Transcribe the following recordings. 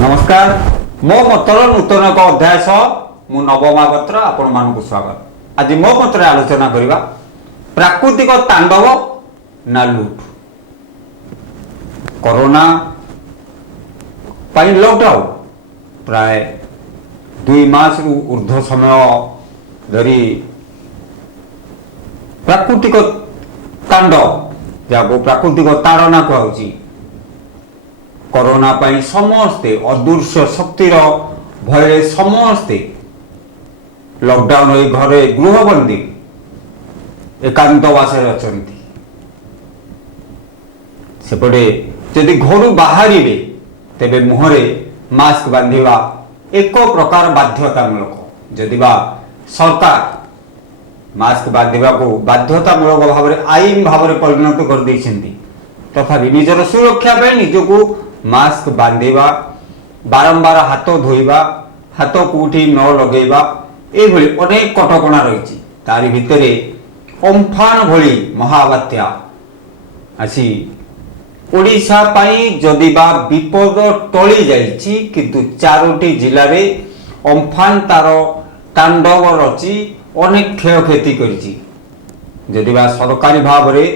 नमस्कार मो मतର ନୂତନ ଏକ ଅଧ୍ୟାୟ ସହ ମୁଁ ନବମାଗତ୍ର ଆପଣମାନଙ୍କୁ ସ୍ୱାଗତ। ଆଜି ମୋ ମତରେ ଆଲୋଚନା କରିବା ପ୍ରାକୃତିକ ତାଣ୍ଡବ ନା ଲୁଟ। କରୋନା ପାଇଁ ଲକଡାଉନ୍ ପ୍ରାୟ 2 ମାସରୁ ଊର୍ଦ୍ଧ୍ୱ ସମୟ ଧରି ପ୍ରାକୃତିକ ତାଣ୍ଡବ ଯାହାକୁ ପ୍ରାକୃତିକ ତାଡ଼ନା କୁହାଯାଉଛି। कोरोना पाई समस्ते अदृश्य शक्तिर भय समस्ते लॉकडाउन घरे गृहबंदी एकांतवास सेपटे जदि घर बाहर तेबे मुहरे मास्क बांधिबा एक प्रकार बाध्यतामूलक जदि बा सरकार मास्क बांधिबा को बाध्यतामूलक भाव आईन भाव परिणत कर देइछन्ती तथापि निजर सुरक्षा पे निजको मास्क बांधिबा बारंबार हाथ धोइबा हाथ कोठी न लगेबा एभली अनेक कटकणा रही तारी भितरे अम्फान भली महाबात्या आसी ओडिशा पाई जदि बा विपद टली जाइछि किंतु 4टी जिल्ला रे अम्फान तार तांडव रची अनेक क्षयक्षति करिछि। जदि बा सरकारी भाव रे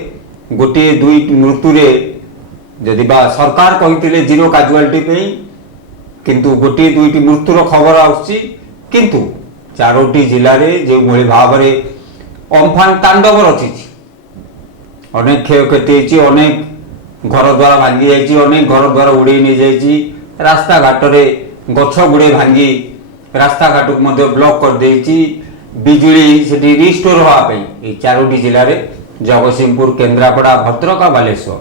गोटे 2 मृत्यु रे जदि बा सरकार कहिथिले 0 कैजुअलिटी पे किंतु गोटे 2टी मृत्युर खबर आउछि किंतु 4टी जिल्ला रे जे भली भाव रे अम्फान तांडव रची अनेक क्षयक्षति होइछि अनेक घर द्वार भांगी जाइछि अनेक घर द्वार उड़ी नहीं जाइछि रास्ता घाट रे गछ गुड़े भांगी रास्ता घाट को मध्य ब्लॉक कर देइछि बिजुली सेठी रिस्टोर होआ पे ए 4टी जिल्ला रे जगतसिंहपुर केन्द्रापड़ा भद्रक बालेश्वर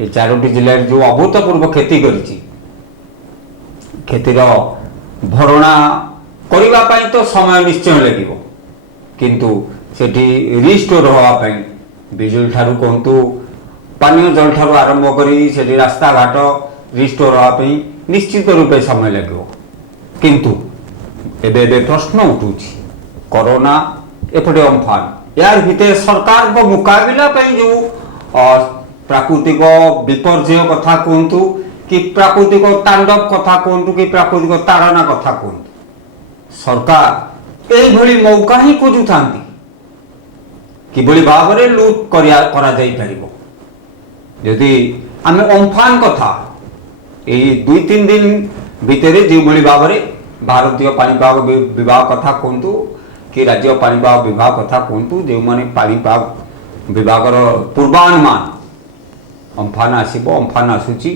ये 4टी जिले जो अभूतपूर्व क्षति करिछि क्षतिर भरणा करिबा पई तो समय निश्चय लगिबो किंतु सेठी रिस्टोर होआ पई बिजुली ठारू कोंतु पानी जल ठारू आरंभ करी सेठी रास्ता घाट रिस्टोर होआ पई निश्चित रूपे समय लगिबो किंतु एबे प्रश्न उठुछि कोरोना एपटे अम्फान यार भितर सरकार को मुकाबला पई जो प्राकृतिक विपर्यय कथा कहतु कि प्राकृतिक तांडव कथा कहतु कि प्राकृतिक ताड़ना कथा कहतु सरकार यही भली मौका ही खोजु थांती किभली भाव में लुट करा जाई परिबो। यदि आमे अम्फान कथा यही 2-3 दिन भितर जो भली भाव में भारतीय पाणीपाग विभाग कथा कहतु कि राज्य पाणीपाग विभाग कथा कहतु जो माने पाणीपाग विभागर पूर्वानुमान अम्फान आसीबो अम्फान आसुची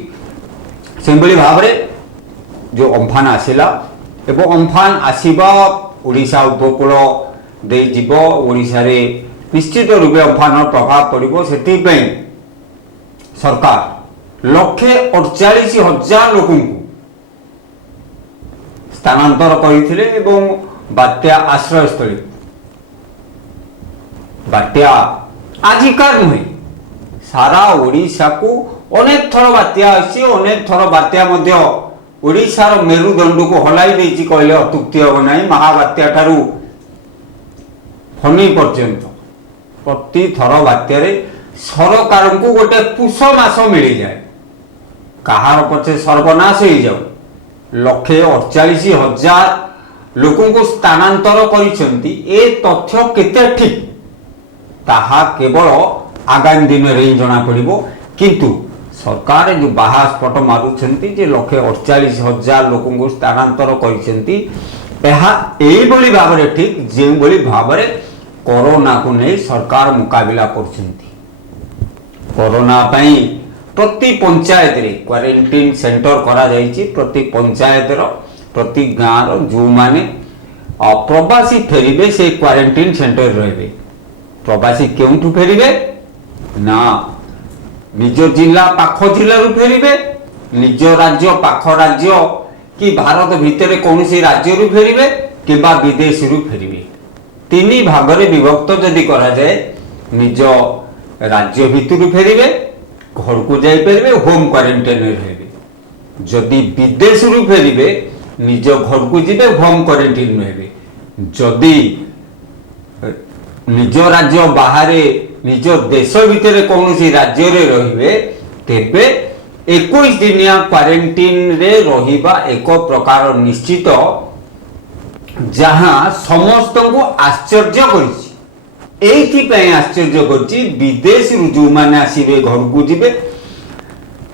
से भाव में जो अम्फान आसिला एवं अम्फान आसीबा ओडिशा उपकूल दे जीवो ओडिशा रे निश्चित रूपे अम्फान प्रभाव पड़िबो सेति पे सरकार 1,48,000 लोक स्थानांतर करथिले एवं बात्या आश्रयस्थली बात्या आजिकार नुहे सारा ओडिशा को अनेक थर बात्या आसी अनेक थर बात्या मध्य ओडिशार मेरुदंड को हलाई देछि कहले अत्युक्ति हो नाही। महाबात्या ठारू फनी पर्यंत प्रति थर बात्या रे सरकार को गोटे पुष मास मिल जाए कहार पछे सर्वनाश हो जाऊ 1,48,000 लोकों को स्थानांतर करिसेंती ए तथ्य केते ठीक ताहा केवल आगामी दिन में जना पड़ो किंतु सरकार जो बाहास्फट मारुंट 1,48,000 लोक को स्थानांतर कर भाव में ठीक जो भाव में कोरोना को नहीं सरकार मुकाबला कर कोरोना पाई प्रति पंचायत रे क्वारंटाइन सेंटर करा जाइछि प्रति पंचायत प्रति गाँव जो माने प्रवासी फेरिबे से क्वारंटाइन सेंटर रहिबे प्रवासी केउठु फेरिबे ना निज जिला पाख जिला रु फेरिबे निज राज्य पाख राज्य कि भारत भितर कौन सी राज्य रु फेरिबे किबा विदेश रु फेरिबे 3 भाग रे विभक्त जदि करा जाए निज राज्य भितर फेरिबे घर को जाई परिबे होम क्वारंटाइन रहिबे जदि विदेश रु फेरिबे निज घर को जिबे होम क्वारंटाइन रहिबे जदि निज राज्य बाहर निज देश भितर कौन सी राज्य रे रहिबे तेबे 21 दिनिया क्वारंटाइन रे रहिबा एक प्रकार निश्चित जहां समस्त को आश्चर्य करिछि। एइथिପାଇଁ आश्चर्य करिछि विदेश रु जो माने आसीबे घर को जिबे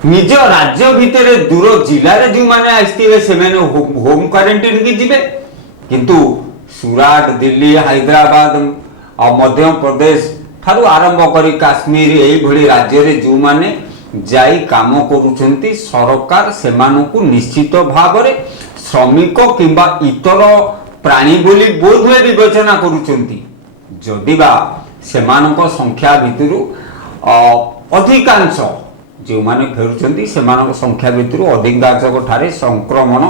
निज राज्य भितर दूर जिले रे जो माने आस्थिबे से माने होम क्वारंटाइन की जिबे किंतु सूरत दिल्ली हैदराबाद और मध्य प्रदेश ठारू आरंभ करी काश्मीर एई भली राज्य रे जो माने जाई काम करूछंती सरकार सेमानकु निश्चित भाव रे श्रमिक किंबा इतर प्राणी बोली बोध हुए विवेचना करूछंती जदिबा सेमानक संख्या भितरु अधिकांश जो माने फेरुछंती सेमानक संख्या भितरु अधिकांश ठारे संक्रमण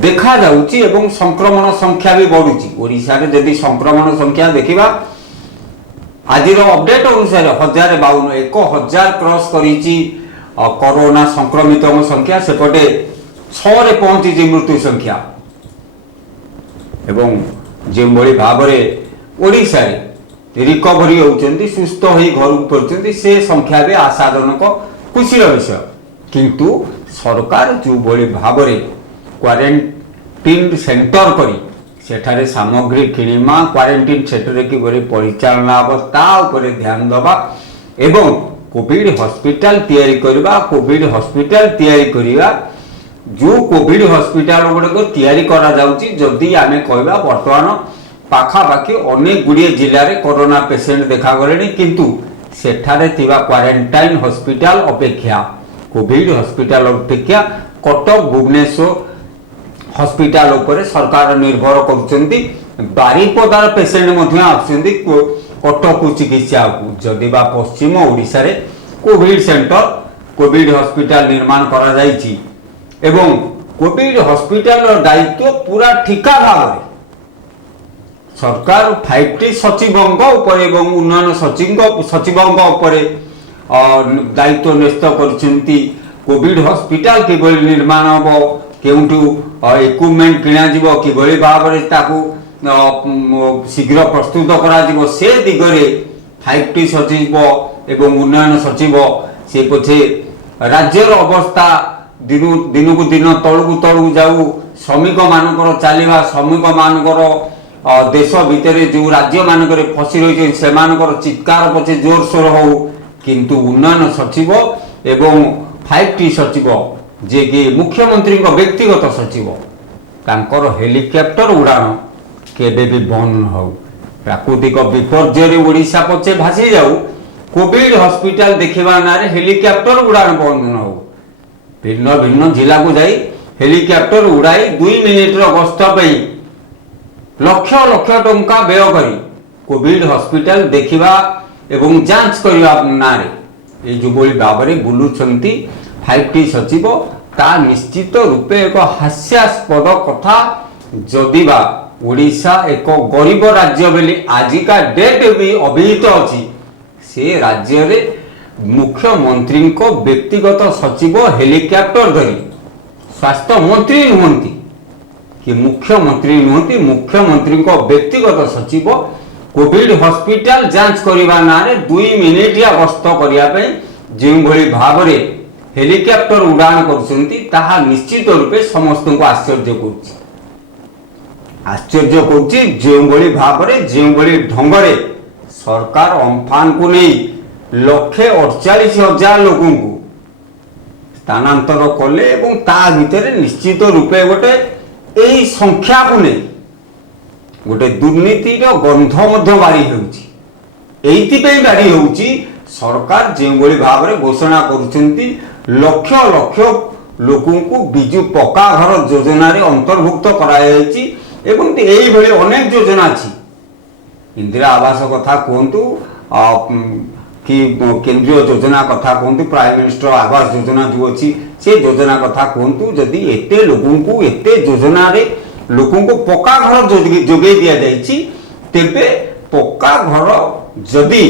देखा जाउची एवं संक्रमण संख्या भी बढ़ुची। ओडिशा रे यदि संक्रमण संख्या देखिबा आज अपडेट अनुसार 1052 क्रॉस करिची कोरोना संक्रमित संख्या सेपटे 6 रे पहुंची मृत्यु संख्या एवं जो भाव में ओडिशा रे रिकवरी होउचंती सुस्थ होई घर पड़चंती से संख्या भी आशाजनक खुशी विषय किंतु सरकार जो भाव में क्वारंटाइन सेंटर करी सेठारे सामग्री किणीमा क्वारंटाइन सेंटर की बड़ी परिचालना ता उपरे ध्यान दबा एवं कोविड हॉस्पिटल तैयारी करबा कोविड हॉस्पिटल तैयारी करिया जो कोविड हॉस्पिटल गुड़े को तैयारी करा जाउची जदि आमे कहबा वर्तमान पाखा बाकी अनेक गुड़िए जिले में कोरोना पेशेंट देखा गले किंतु सेठारे थिबा क्वारंटाइन हॉस्पिटल अपेक्षा कोविड हॉस्पिटल अपेक्षा कटक भुवनेश्वर हॉस्पिटल उपरे सरकार निर्भर करुचंती बारिपदार पेशेंट मध्य आसुचंती कटक चिकित्सा को जदि बा पश्चिम ओडिशा रे कोविड सेंटर कोविड हॉस्पिटल निर्माण करा जायछि एवं कोविड हॉस्पिटल दायित्व पूरा ठिका भाव में सरकार 5टी सचिवंग उपरे एवं उन्नयन सचिवंग उपरे दायित्व न्यस्त करिसंती कोविड हॉस्पिटल किबळी निर्माण हो केउंटू इक्विपमेंट किणा जीवो किबळी भाव में ताकू शीघ्र प्रस्तुत करा जीवो से दिगरे 5टी सचिव एवं उन्नयन सचिव से पछे राज्यर अवस्था दिन को दिन तलू जाऊ श्रमिक मानकर चलवा श्रमिक मानकर देश भितर जो राज्य मानकर फसी रही से चित्कार पछे जोरसोर हो किंतु उन्नयन सचिव एवं 5टी सचिव जे कि मुख्यमंत्री व्यक्तिगत सचिव तांकर हेलिकॉप्टर उड़ान केबे भी बंद न हो प्राकृतिक विपर्यय ओडिशा पछे भासी जाऊ कोविड हॉस्पिटल देखिबा नारे हेलिकॉप्टर उड़ान बंद न हो भिन्न भिन्न जिला को जाई हेलिकॉप्टर उड़ाई 2 मिनिट गस्त लक्ष लक्ष टंका व्यय करी कोविड हॉस्पिटल देखिबा एवं जांच करबा नारे ए जुबली बाबरे बुलुछंती 5टी सचिव ता निश्चित रूपे एक हास्यास्पद कथा जदिबा ओडिशा एक गरीब राज्य बोली आजिका डेट भी अभिहित अच्छी से राज्य रे मुख्यमंत्री को व्यक्तिगत सचिव हेलिकॉप्टर धरी स्वास्थ्य मंत्री नुहंती कि मुख्यमंत्री नुहंती मुख्यमंत्री को व्यक्तिगत सचिव कोविड हॉस्पिटल जांच करबा नारे 2 मिनिट या गस्त करिया पे जे भली भाव रे हेलिकॉप्टर उड़ान करछंती ताहा निश्चित रूपे समस्त को आश्चर्य करुच्ची जो भली भाव रे जो भली ढंग रे सरकार अम्फान को नहीं 1,48,000 लोगों को स्थानांतर कले एवं ता भितर निश्चित रूपे गोटे एई संख्या को नहीं गोटे दुर्नीति गंध बारी बारी होउची सरकार जो भली भाव में घोषणा करुछंती लक्ष लक्ष लोकों को बिजु पक्का घर योजना रे अंतर्भुक्त करायाछि एवं एई भली अनेक योजना अछि इंदिरा आवास कथा कहतु कि केंद्रीय योजना कथा कहतु प्राइम मिनिस्टर आवास योजना जो अच्छी से योजना कथा कहतु जदि एते लोकों को एते योजना रे लोकों को पक्का घर जोगे दिया जाइछि तेबे पक्का घर जदि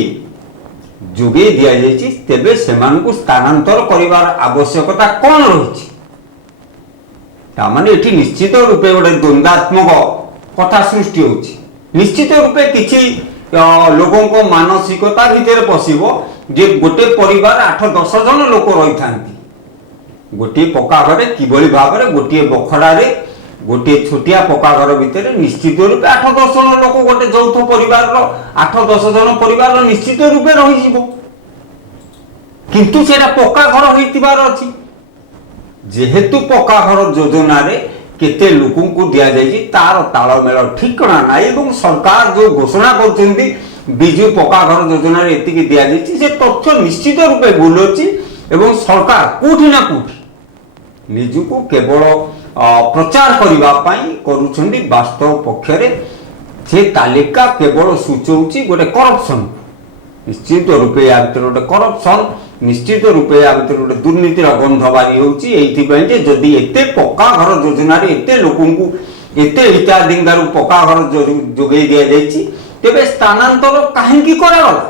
जोगे दिया जाइछि तेबे सेमान को स्थानांतर करिवार आवश्यकता कोन रहिछि तामाने एठी निश्चित रूपे गोटे द्वंद्वात्मक कथा सृष्टि होछि निश्चित रूपे किछि लोगों को मानसिकता भितर पशिबो जे गोटे परिवार 8-10 जन लोक रही थांती गोटे पक्का घर किभली भाव में गोटे बखड़े गोटे छोटिया पक्का घर भितर निश्चित रूपे 8-10 जन लोक गोटे यौथ परिवार 8-10 जन परिवार निश्चित रूपे रही किंतु सेटा पक्का घर होइतिबार अछि जेहेतु पक्का घर योजना रे केते लोकों को दिया जाइए तार तालमेल ठिकना ना एवं सरकार जो घोषणा करछन्ती बिजु पक्का घर योजना रे एतिकी दिया जाइए से तथ्य निश्चित रूपे भूल अछि एवं सरकार कोठी ना कोठी निजुको केवल प्रचार करबा पई करूछन्ती वास्तव पक्षरे से तालिका केवल सूचौची गोटे करप्शन निश्चित रूपे या भीतर गोटे करप्शन निश्चित रूपे या भीतर गोटे दुर्नीतिर गंध बारी होउची एइथिपई जे जदि एते पक्का घर योजना रे एते लोकों को एते हिताधिकारी पक्का घर जोगै दिया जाइछि तेबे स्थानांतर काहे की करागला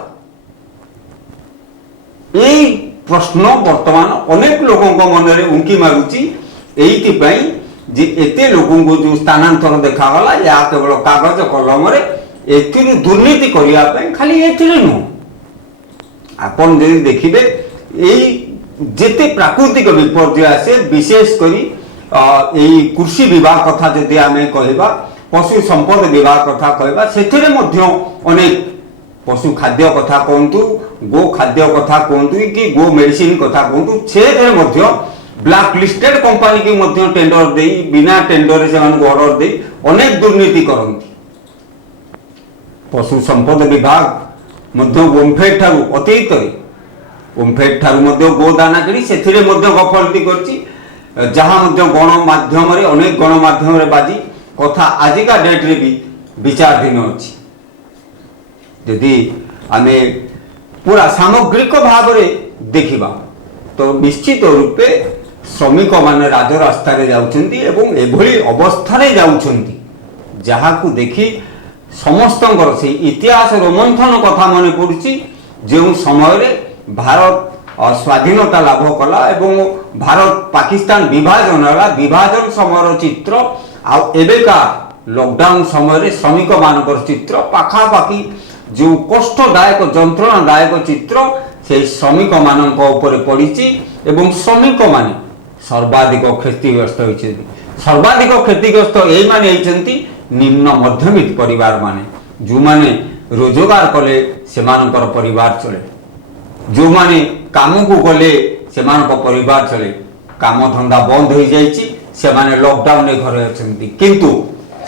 एई प्रश्न वर्तमान अनेक लोकों मन में उंकी मारुची एइथिपई जे एते लोकों को जो स्थानांतर देखागला या केवल कागज कलम रे एथिरु दुर्नीति करिया पई खाली एथिरे नु आपण जदि देखिबे एई जेते प्राकृतिक विपर्य आसे विशेष करी एई कृषि विभाग कथा जदि आमे कहबा पशु संपद विभाग कथा कहबा सेथिरे मध्य अनेक पशु खाद्य कथा कहतु गो खाद्य कथा कहतु कि गो मेडिसिन कथा कहतु से मध्य ब्लैक लिस्टेड कंपनी की मध्य टेंडर दे बिना टेंडर से ऑर्डर दे अनेक दुर्नीति करती पशु संपद विभाग मध्य ओमफेड ठारू अतीत ओमफेड ठारू मध्य गोदाना किणी सेथिरे मध्य गफलती करची जहां मध्य गणमाध्यम रे अनेक गणमाध्यम रे बाजी कथा आजिका डेट रे भी विचाराधीन अछि यदि आमे पूरा सामग्रिक भाव रे देखिबा तो निश्चित रूपे श्रमिक माने राजरास्ता रे जाउछन्ती एवं एभली अवस्था रे जाउछन्ती जहाकू देखि समस्तंकर से इतिहास रोमंथन कथा मन पड़ुची जो समय रे भारत स्वाधीनता लाभ कला एवं भारत पाकिस्तान विभाजन होला विभाजन समय चित्र आ एबेका लॉकडाउन समय रे श्रमिक मानकर चित्र पाखा पाखी जो कष्टदायक जंत्रणादायक चित्र से श्रमिक मानक ऊपर पड़िची एवं श्रमिक माने सर्वाधिक क्षतिग्रस्त होइछन्ती सर्वाधिक क्षतिग्रस्त एई माने होइछन्ती निम्न मध्यमित परिवार माने जो माने रोजगार कले सेमानकर परिवार चले जो माने काम को गले सेमानक परिवार चले काम धंदा बंद हो जाइछि सेमाने लॉकडाउन घरे अछन्ती किंतु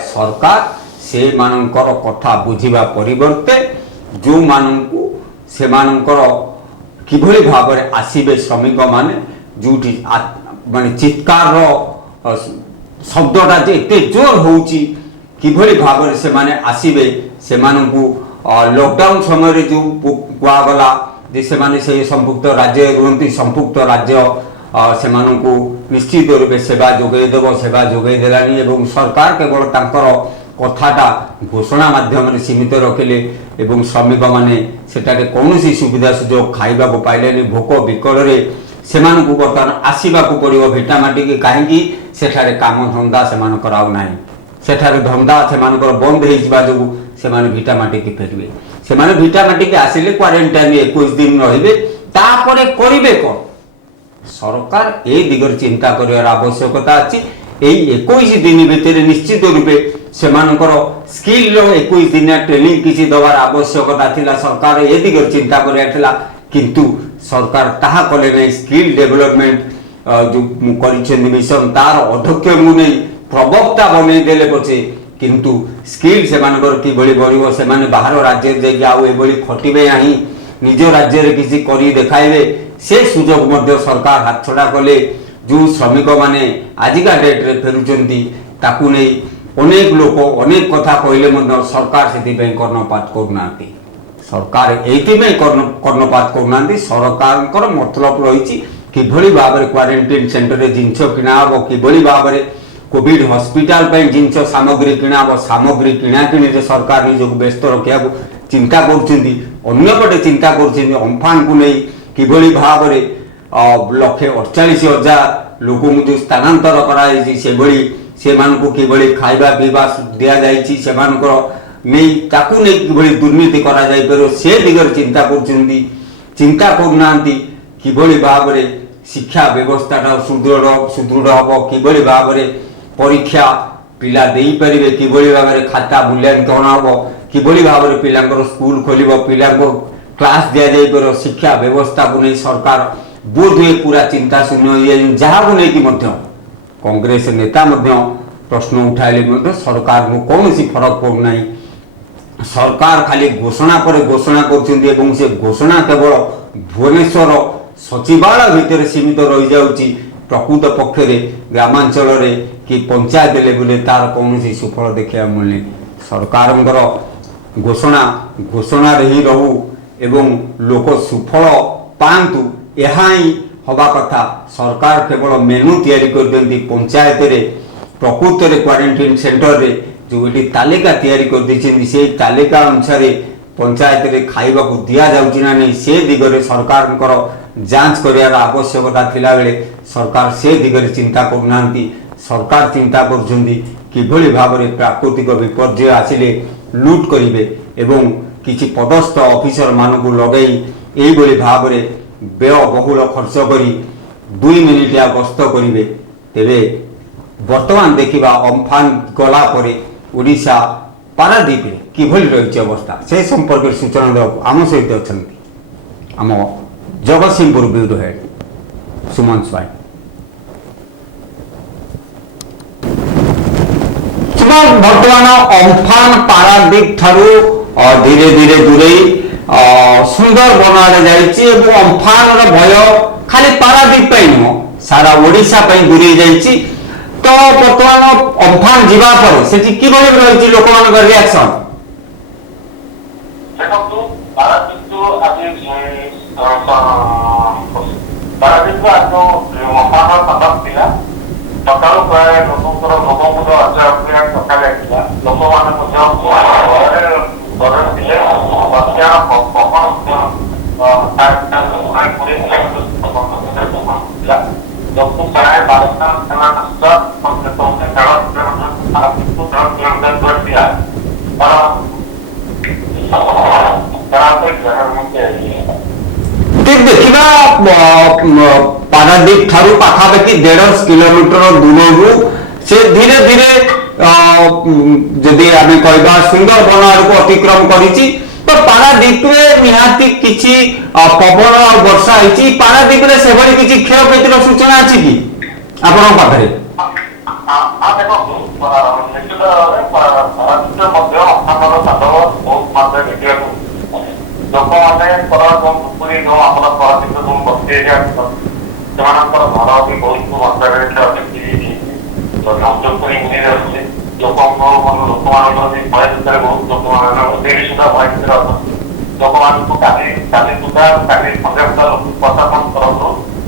सरकार से मानकर कथा बुझिबा परिवर्ते जो मानकू सेमानकर किभली भाव में आसीबे श्रमिक माने जोठी माने चित्कार शब्दटा जे एते जोर होउची किभली भाव में से माने आसीबे सेमानकू लॉकडाउन समय रे जो कुआ गला जे से माने से संपुक्त राज्य रुहंती संपुक्त राज्य सेमानकू निश्चित रूपे सेवा जोगै देबो सेवा जोगै देलानी एवं सरकार केवल तांकर कथाटा घोषणा माध्यम रे सीमित रखिले एवं श्रमिक माने सेटारे कौनसी सुविधा सुजोग खाइबा को पाइलेनी भोक विकल रे सेमानकू बर्तमान आसीबा को पड़िबो भिटामाटी के काहेकि सेठारे काम धंदा सेमान कराउ नाही सेठारे धंदा सेमानकर बंद हे जिबा जो सेमाने भिटामाटी के फेरबे सेमाने भिटामाटी के आसिले क्वारंटाइन 21 दिन रहिबे तापरे करिबे कोन सरकार ए दिगर चिंता करिवार आवश्यकता अछि एई 21 दिन भितर निश्चित रूपे सेमानकर स्किल रो 21 दिन ट्रेनिंग किसी दबार आवश्यकता थिला सरकार ए दिगर चिंता करिया थिला किंतु सरकार ताहा कले नै स्किल डेवलपमेंट जो करिछन मिशन तार अध्यक्ष मु नै प्रवक्ता बनै देले पछे किंतु स्किल सेमानकर कि बळी बळिवो सेमाने बाहर राज्य जे आउ ए बळी खटिबे नाही निज राज्य रे किसी करी देखाइबे से सुजोग मध्य सरकार हाथ छड़ा कले जो श्रमिक माने आजिका डेट रे फेरुचंती ताकू नै अनेक लोक अनेक कथा कहले मध्य सरकार सेति पे कर्णपात करनाती सरकार एति में कर्णपात करनाती सरकारकर मतलब रहिछि किभली भाबरे क्वारंटाइन सेंटर रे जिंस किना हो किभली भाबरे कोविड हॉस्पिटल पे जिंस सामग्री किना हो सामग्री किना किनि रे सरकार नि जो व्यस्त रखिया चिंता करछिंती अन्यपटे चिंता करछिंती अम्फान को नै किभली भाबरे 1,48,000 लोक जो स्थानांतर कराई से बड़ी से मानको किभली खाइबा पीबा दिया जाइछि से मानकर नै ताकू नै किभली दुर्नीति करा जाय पर से दिगर चिंता करछिंती चिंता करनांती किभली भाबरे शिक्षा व्यवस्था सुदृढ़ सुदृढ़ हम कि भाव में परीक्षा पिला दे पारे कि भाव में खाता मूल्यांकन हम कि भाव में पिला स्कूल खोल पिला क्लास दि जाए शिक्षा व्यवस्था को नहीं सरकार बोध हुए पूरा चिंता शून्य जहाँ को लेकिन कांग्रेस नेता प्रश्न उठाइले सरकार को कौन सी फरक पड़ना सरकार खाली घोषणा पर घोषणा कर से घोषणा केवल भुवनेश्वर सचिवालय भितर सीमित रही जाउची प्रकृत पक्ष ग्रामांचल कि पंचायत लेवल तार कौन सुफल देखा मिलनी सरकार घोषणा घोषणा ही रहू एवं लोक सुफल पातु यह हवा कथा सरकार केवल मेनू तैयारी कर दियंती पंचायत रे प्रकृत रे क्वारंटाइन सेंटर रे जो ये तालिका तैयारी कर दी से तालिका अनुसार पंचायत रे खाइबा को दिया जाउची ना नहीं से दिगरे सरकार जांच करियार आवश्यकता थिला बेले सरकार से दिगरे चिंता करना सरकार चिंता करछंदी किभली भाव में प्राकृतिक विपर्यय आसिले लूट करिवे एवं किछि पदस्थ ऑफिसर मानकु लगई एई बोली भाव में व्यय बहुल खर्च करी 2 मिनिटिया गस्त करिवे तेबे वर्तमान देखिबा अम्फान गला परे ओडिशा पारादीप किभली रही अवस्था से संपर्क सूचना देव आम सहित अच्छा आम जगतसिंहपुर ब्यूरो हेड सुमन स्वाई वर्तमान अम्फान पारादीप ठारू धीरे धीरे दूरे सुंदर बनाड़े जाइए अम्फान भय खाली पारादीप नुह सारा ओडिशा दूरे जाइए तो बर्तमान अम्फान जीवा पर से किभली रही लोक मान रिएक्शन सकाल प्राय लोक सका जाता लोक प्राय 12 देखा पारादीप ठारू पाखापाखि 1.5 किलोमीटर दूर से धीरे धीरे जदि आम कह सुंदर बन आड़ को अतिक्रम करी तो पारादीप निहाती किसी पवन और वर्षा होती पारादीप से किसी क्षयक्षतिर सूचना अच्छी कि आपण पाखे लोक मैंने पुरी जो आप बस्ती एरिया से घर भी बहुत मात्रा लोक लोक भय भितर बहुत लोक सुधा भय भितर लोक मानू काली सुधा काली संध्या सुधा प्रशासन तरफ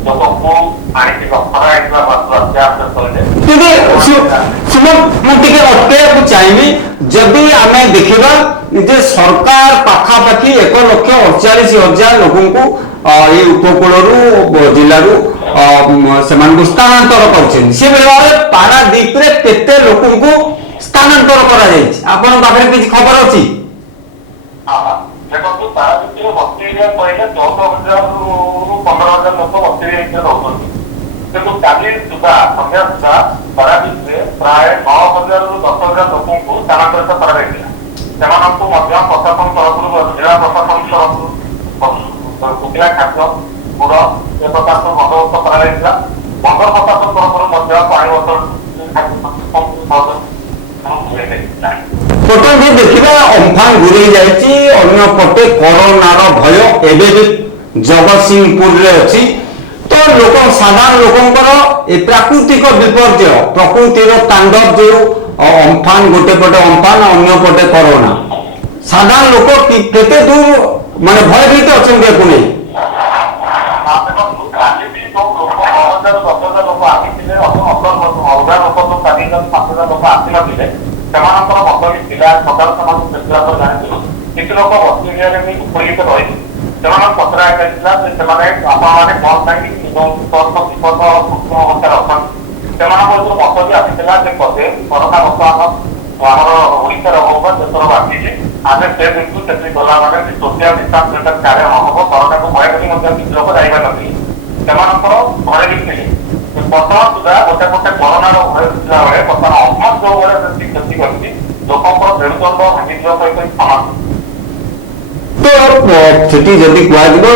लोक को आने चाहिए जदि आम देखा जे सरकार पाखापाखि 1,48,000 लोक ये उपकूल जिलू से स्थानांतर कर पारादीप केते लोक स्थानांतर कर किसी खबर अच्छी देखो पारादीप बस्ती एरिया कहले 14,000 रु 15,000 लोक बस्ती एरिया रोकती किंतु काली सुधा संध्या सुधा पारादीप प्राय 9,000 रु 10,000 लोक को स्थानांतरित कर प्रशासन तरफ जिला प्रशासन तरफ कुकिला खाद्य गुड़ ए प्रकार बंदोबस्त कर बंदर प्रशासन तरफ पानी टोटाल भी देखा अम्फान घूरे जापटे कोरोनार भय एवं जगतसिंहपुर अच्छी तो लोक साधारण लोक प्राकृतिक विपर्यय प्रकृतिर तांडव जो अम्फान गोटे पटे अम्फान अन्य पटे कोरोना साधारण लोक केते दूर माने भयभीत अच्छा नहीं किसी लोग बस्ती एरिया उपयोगित रही पचरा आपने कौन कहीं विपद अवस्था अच्छे मत भी आसाला पदे कोरोना बर्तमान आमर ओडार हो देशर बाकी आम से बिल्कुल से गला मैंने सोशल डिस्टांस कार्य हम कोरोना को भय करी किसी लोक जाइए भय ବର୍ତ୍ତମାନ ସୁଦ୍ଧା ଗୋଟେ ପଟେ କରୋନାର ଭୟ ଥିଲା ବେଳେ ବର୍ତ୍ତମାନ ଅମନ ଯୋଉ ଭଳିଆ ଯେତିକି କ୍ଷତି କରିଛି ଲୋକଙ୍କର ମେରୁଦଣ୍ଡ ଭାଙ୍ଗିଯିବା ସହିତ ସମାନ। ତ ସେଠି ଯଦି କୁହାଯିବ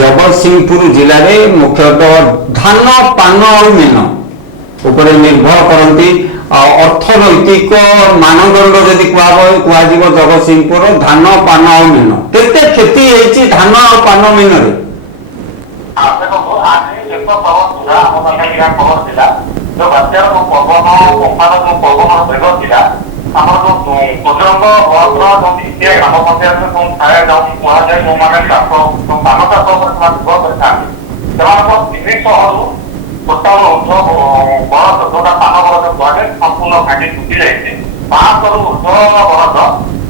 ଜଗତସିଂହପୁର ଜିଲ୍ଲାରେ ମୁଖ୍ୟତଃ ଧାନ ପାନ ଆଉ ମେନ ଉପରେ ନିର୍ଭର କରନ୍ତି। ଅର୍ଥନୈତିକ ମାନଦଣ୍ଡ ଯଦି କୁହାଯିବ ଜଗତସିଂହପୁର ଧାନ ପାନ ଆଉ ମେନ କେତେ କ୍ଷତି ହେଇଛି ଧାନ ଆଉ ପାନ ମେନରେ? ଦେଖନ୍ତୁ ଆଜି ଏକ ଖବର ଥିଲା ଆମ ପାଖରେ ଏହା ଖବର ଥିଲା ଯୋଉ ବାତ୍ୟାର ଯୋଉ ପବନ ତୋଫାନ ଯୋଉ ପବନର ବେଗ ଥିଲା ଆମର ଯୋଉ କୁଜଙ୍ଗ ବ୍ଲକର ଯୋଉ ଇତିହା ଗ୍ରାମ ପଞ୍ଚାୟତ ଯୋଉ ଥାଏ ଯୋଉ କୁହାଯାଏ ଯୋଉମାନେ ଚାଷ ପାନ ଚାଷ ଉପରେ ସେମାନେ ନିର୍ଭର କରିଥାନ୍ତି ସେମାନଙ୍କ 300ରୁ ଟୋଟାଲ ବଳଦ ଯୋଉଟା ପାନ ବଳଦ କୁହାଯାଏ ସମ୍ପୂର୍ଣ୍ଣ ଭାଙ୍ଗି ଟୁଟି ଯାଇଛି। 500ରୁ ଉର୍ଦ୍ଧ୍ୱ ବଳଦ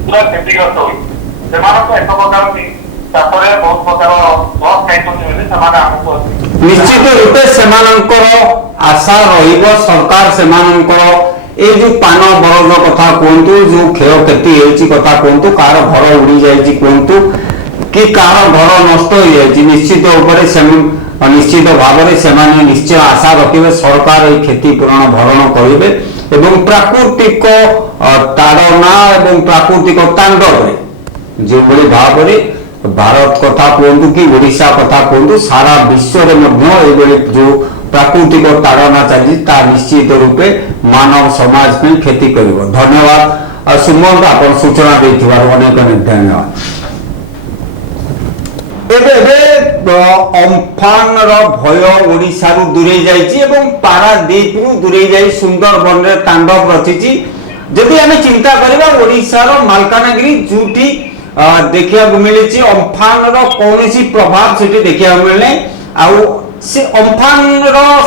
ପୁରା କ୍ଷତିଗ୍ରସ୍ତ ହୋଇଛି। ସେମାନଙ୍କ ଏକ ପ୍ରକାର ଚାଷରେ ବହୁତ ପ୍ରକାର ଲସ୍ ଖାଇଛନ୍ତି ବୋଲି ସେମାନେ ଆମକୁ ନିଶ୍ଚିତ ରୂପେ ସେମାନଙ୍କର ଆଶା ରହିବ ସରକାର ସେମାନଙ୍କର এই যে পান বরদ কথা কুহতু যে ক্ষয়ক্ষতি হয়েছি কথা কুহতু কার ঘর উড়ি যাই কুহতু কি কার ঘর নষ্ট হয়ে যাই নিশ্চিত উপরে নিশ্চিত ভাবে সে নিশ্চয় আশা রাখবে সরকার এই ক্ষতিপূরণ ভরণ করবে এবং প্রাকৃতিক তাড়না এবং প্রাকৃতিক তাণ্ডবে যেভাবে ভাবে भारत कथा कहतु कि ओडिशा कथा कहतु सारा विश्व में जो प्राकृतिक ताड़ना चली निश्चित रूपे मानव समाज में क्षति कर। धन्यवाद सुमंत आप सूचना अनेक धन्यवाद। अम्फान भय ओडिशा दूरे जाइए पारादीप रु दूरे जा सुंदरबन में तांडव रचिची। जदि आम चिंता करवा ओडिशा मालकानगिरी जोटी देखा मिली अम्फान कौन प्रभाव से देखा मिलने अम्फान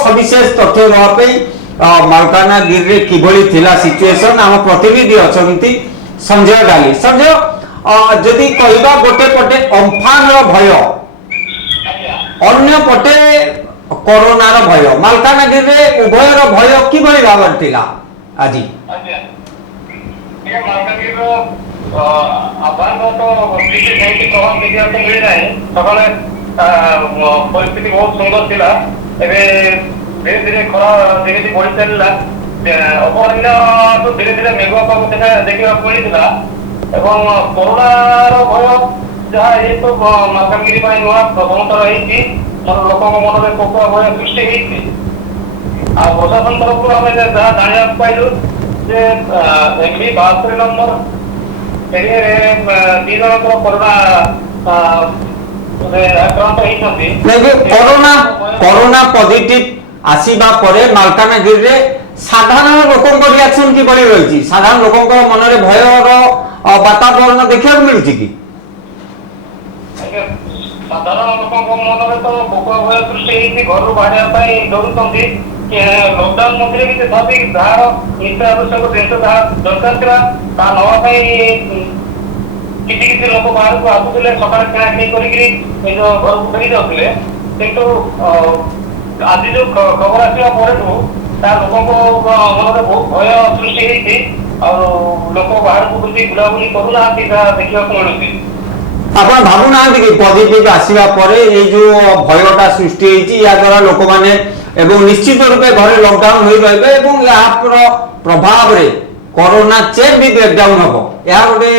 सविशेष तथ्य देवाई मालकानगिरी किभली थिला सिचुएशन आम प्रतिनिधि अच्छा संजय डाली। संजय जदि कहवा गोटे पटे अम्फान भय अन्य पटे कोरोनार भय मालकानगिरी उभयर भय किभली भाव आज आह्वान तो प्रभाव देखा मिलना सकाले परिस्थिति बहुत सुंदर थिला धीरे धीरे खरा धीरे बढ़ी चलला अपराह्न तो धीरे धीरे मेघुआ पाग देखा मिलता एवं कोरोनार भय जहाँ ये तो मालकानगिरी नुआ प्रथम थर लोक मन में कोकुआ भय सृष्टि प्रशासन तरफ आम जहाँ जाना पाइलु जे एमबी 72 नंबर कोरोना पॉजिटिव आसीबा परे मालकानगिरी साधारण लोक रिएक्शन कि रही साधारण लोक मन में भयर वातावरण देखा मिलूँ कि साधारण लोक मन में तो कोकुआ भय सृष्टि घर बाहर डरुंट लॉकडाउन मध्य तथापि जार नित्य आवश्यक जिन दरकार था नापी किसी लोक बाहर को आसुले सका किणाकिणी कर घर को फेरी जाते किंतु आज जो खबर आसवा पर लोक मन में बहुत भय सृष्टि लोक बाहर को बुलाबुली करूना देखा मिलूँ। आप भावुना कि पॉजिटिव आसवा पर जो भयटा सृष्टि या द्वारा लोक मैंने एवं निश्चित रूपे घरे लॉकडाउन हो रही प्रभाव रे कोरोना चेक भी ब्रेकडाउन हम यह गोटे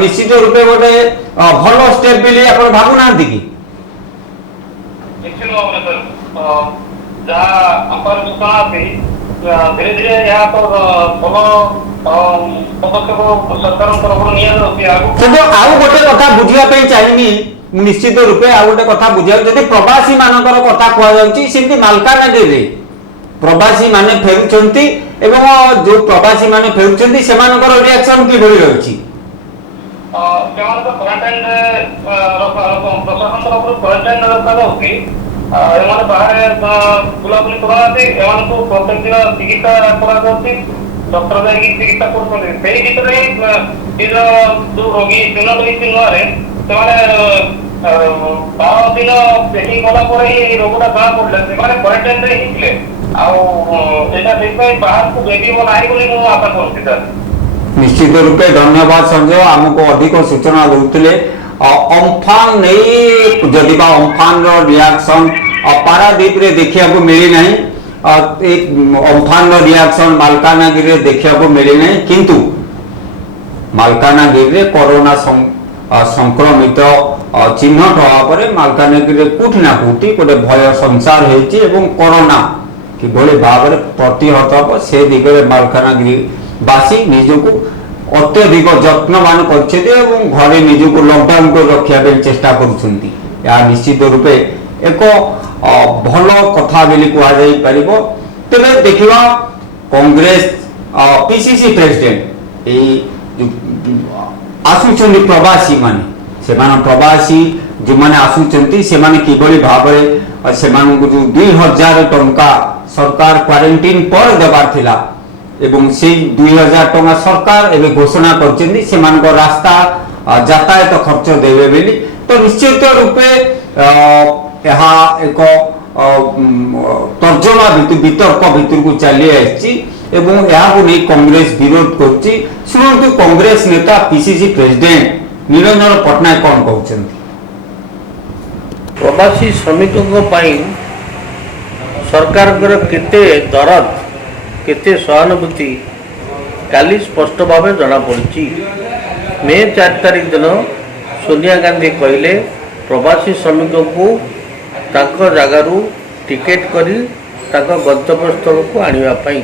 निश्चित रूपे गोटे भल स्टेप भी आप भावुना कि निश्चित भाव जहाँ सूचना धीरे धीरे यहाँ तो भल पदक्षेप सरकार तरफ आउ गोटे कथा बुझापी चाहिए निश्चित रूपे आ गोटे कथा बुझा जब प्रवासी मानकर कथा कहुच्छी मालकानगिरी प्रवासी माने फेरुंट एवं जो प्रवासी माने फेरुंट से रिएक्शन कि रही प्रशासन तरफ क्वारंटाइन रखा बाहर बुलाबुली करते प्रत्येक दिन चिकित्सा कर डॉक्टर जाकि चिकित्सा कर जो रोगी चिन्हट होती नुआ से 12 दिन चेकिंग कला रोगटा जहाँ पड़े से क्वारंटाइन बाहर को बेबीब ना बोली आशा कर। निश्चित रूपे धन्यवाद संजय आमको अधिक सूचना दूसरे अम्फान नहीं जदि अम्फान रिएक्शन पारादीप रे देखा मिली ना एक अम्फान रिएक्शन मालकानगिरी देखा मिले ना किंतु मालकानगिरी कोरोना संक्रमित चिन्हट होगा मालकानगिरी कोठी ना कोठी गोटे भय संसार होती कोरोना किभली भाव में प्रतिहत हम से दिगरे मालकानगिरीवासी निजक अत्यधिक जत्नवान कर निजक लॉकडाउन को रखा चेष्टा कर निश्चित रूपे एक भल कथा बोली कह तेरे देखा कांग्रेस पीसीसी प्रेसिडेंट आसुंच प्रवासी माने प्रवासी जो मैंने आसुंच से किभली भाव से जो 2000 टंका सरकार क्वारंटाइन पर देवार थिला एवं से 2000 टंका सरकार एवं घोषणा कर रास्ता यातायात खर्च देवे बोली तो निश्चित रूपे एक तर्जमा वितर्क भितर को चली आई कांग्रेस विरोध कर कांग्रेस नेता पीसीसी प्रेसिडेंट निरंजन पट्टनायक कौन कहते प्रवासी श्रमिकों सरकार केते दरद केते सहानुभूति काली स्पष्ट भाव जना पड़ी। मे 4 तारिख दिन सोनिया गांधी कहले प्रवासी श्रमिकों को ताको जगारू टिकेट करी ताको गंतव्य स्थल को आने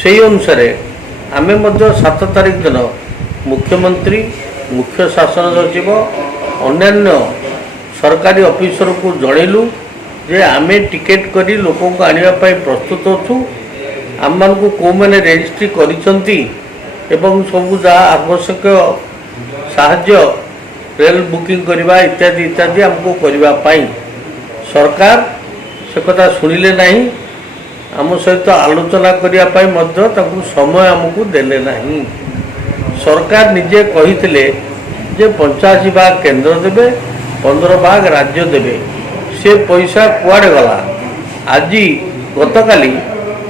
से अनुसार आमे 7 तारिख दिन मुख्यमंत्री मुख्य शासन सचिव अन्यान्य सरकारी ऑफिसर को जनइलु जे आमे टिकेट करी लोकों को आने प्रस्तुत अच्छु आम मान को कौ मैंने रेजिस्ट्री करिसंती एवं सबू जहाँ आवश्यक साहाय्य रेल बुकिंग करवा इत्यादि इत्यादि आमको करने सरकार से कथा शुणिले नहीं आम सहित आलोचना करने समय आमको देले नहीं। सरकार निजे कही जे 85 भाग केंद्र देवे 15 भाग राज्य देवे से पैसा कुआड़े गला आज गतकाली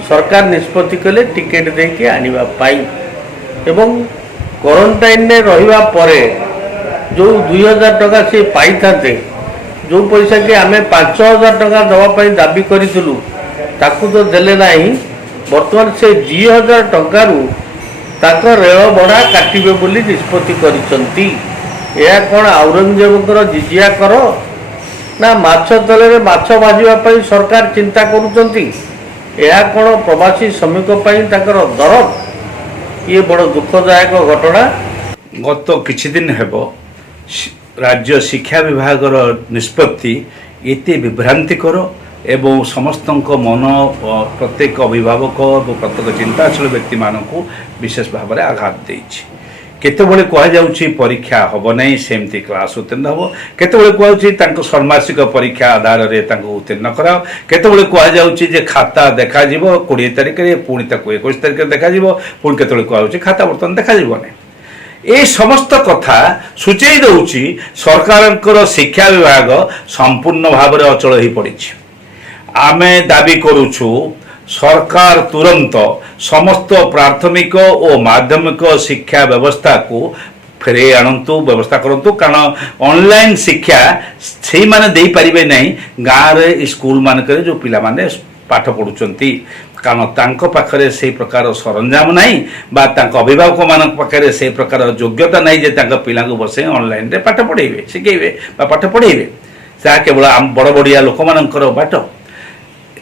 सरकार निष्पत्ति कले टिकेट देके आनिबा पाई एवं क्वारंटाइन ने रहिबा परे जो 2000 टका से पाई थाते जो पैसा के आमे 5000 टका दवा दाबी करूँ ताकू तो देले नहीं बर्तमान से 2000 टंकारु ताक रेल भड़ा काटिबे बोली निष्पत्ति करिसंती। या कौन औरंगजेबकर जिजिया कर ना माछ तले माछ भाजवा सरकार चिंता करुचंती। या कौन प्रवासी श्रमिक दरद ये बड़ दुखदायक घटना। गत किछि दिन हेबो राज्य शिक्षा विभाग निष्पत्ति एते विभ्रांतिकर एवं समस्त मन प्रत्येक अभिभावक और प्रत्येक चिंताशील व्यक्ति मानक विशेष भाव में आघात देछि। केतबेले कहुच्छी परीक्षा हम नहीं सेमती क्लास उत्तीर्ण हम केतबेले कहुच्छी षण्मासिक परीक्षा आधार में उत्तीर्ण कराओ केतबेले कहुच्छी खाता देखा 20 तारिख में पुणी 21 तारिख देखा पुणी केतबेले कहुच्छी खाता बर्तमान देखा ए समस्त कथा सूचई दउछि सरकार शिक्षा विभाग संपूर्ण भाव में अचल हो पड़ी। आमे दाबी करुछु सरकार तुरंत समस्त प्राथमिक और माध्यमिक शिक्षा व्यवस्था को फेरे आणंतु व्यवस्था करंतु कारण ऑनलाइन शिक्षा से माने दे पारिबे नहीं गाँव रे स्कूल मानक जो पिला माने पाठ पढ़ुचंती कारण तांको पाखरे से प्रकार सरंजाम नहीं बा तांको अभिभावक मान पाखरे से प्रकार योग्यता नहीं जे तांको पिला को बसे ऑनलाइन रे पाठ पढ़ेबे शिखेबे बा पाठ पढ़ेबे सा केवल बड़ बड़िया लोक मानकर बाट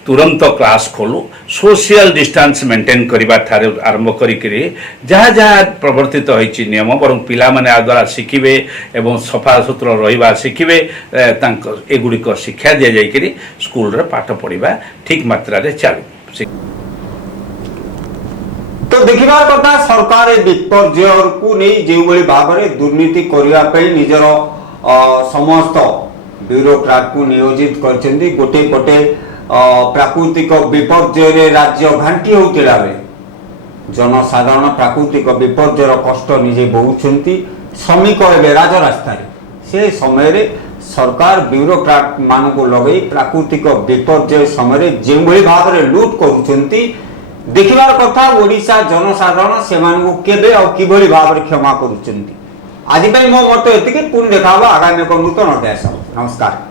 तुरंत क्लास खोलू सोशल डिस्टेंस मेंटेन करने ठारे आरंभ करी जहाँ जहाँ प्रवर्तित होती नियम बरं पिला माने आ द्वारा शिखिबे एवं सफा सुतरा रहिबा शिखिबे एगुड़िक शिक्षा दि जाइकरी स्कूल रे पाठ पढ़ा ठीक मात्रा रे चालू। तो देखिबार कथा सरकार विपर्यय को नहीं जो भाव में दुर्नीति करने निजर समस्त ब्यूरोक्राट को नियोजित करछन्ती। गोटे पटे प्राकृतिक विपर्यय राज्य घांटी होतिला बेले जनसाधारण प्राकृतिक विपर्यय कष्ट निजे बहुचंती श्रमिक एवं राजरास्ता से समय रे सरकार ब्यूरोक्राट मान को लगे प्राकृतिक विपर्यय समय जो भाव में लुट करुचंती देखिबार कथा ओडिशा जनसाधारण से केबे और किभली भाव में क्षमा करुचंती। आज मो मत एतिके पुणी देखा आगामी एक नूतन अध्याय। नमस्कार।